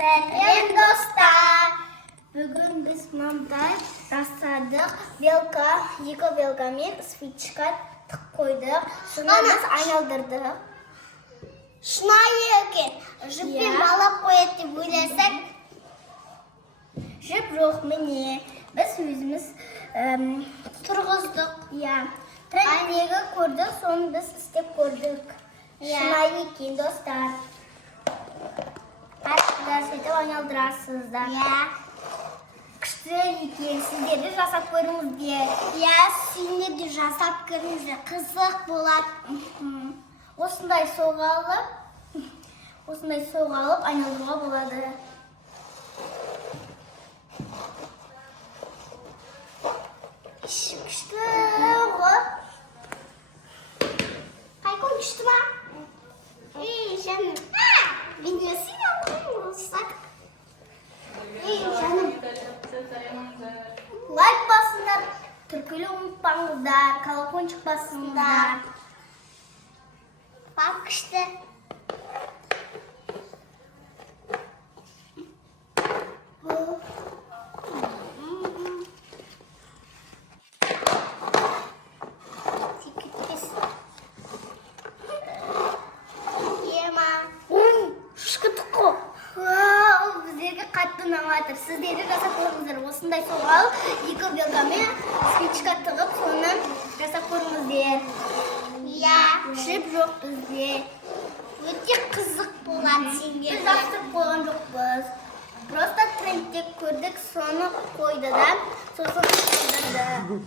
Selam dostlar. Bugün biz manda tasarladık. Velka, yıka velkaмен свечка koyduk. Sonra biz aynalandırdık. Şunayı ki, jüpin bağlap koyatı böylesek. Jüp yok mene. Biz yüzümüz Turguzdık. ya. Trendiyege koyduk. Sonra biz istep koyduk. Şunayı ki dostlar. Arkadaşlar sürekli aynalandırarsınız da. Ya. Kıştı ekan, sizleri жасап koyarız diye. Ya, seni de жасап көріңіздер, қызық болады. Осындай соға алып айналдыруға болады. Күшті ғой. Қайкон күшті ма? Жаным. Видеосын алғым болсақ. Жаным. Лайк басыңдар, түркілі ұмытпаңыздар, колокольчик басыңдар. Бak күшті. Біздерге қатты ұнаматыр. Сіздерді жасап көріңіздер. Осындай соға алып, екі велкамен свечка тығып, соны жасап көріңіздер. Ya. Жіп жоқ бізде. Өте қызық болады сендерге. Біз автырып қойған жоқпыз. Просто трендте көрдік, соны қойды да, сосын қойдырды.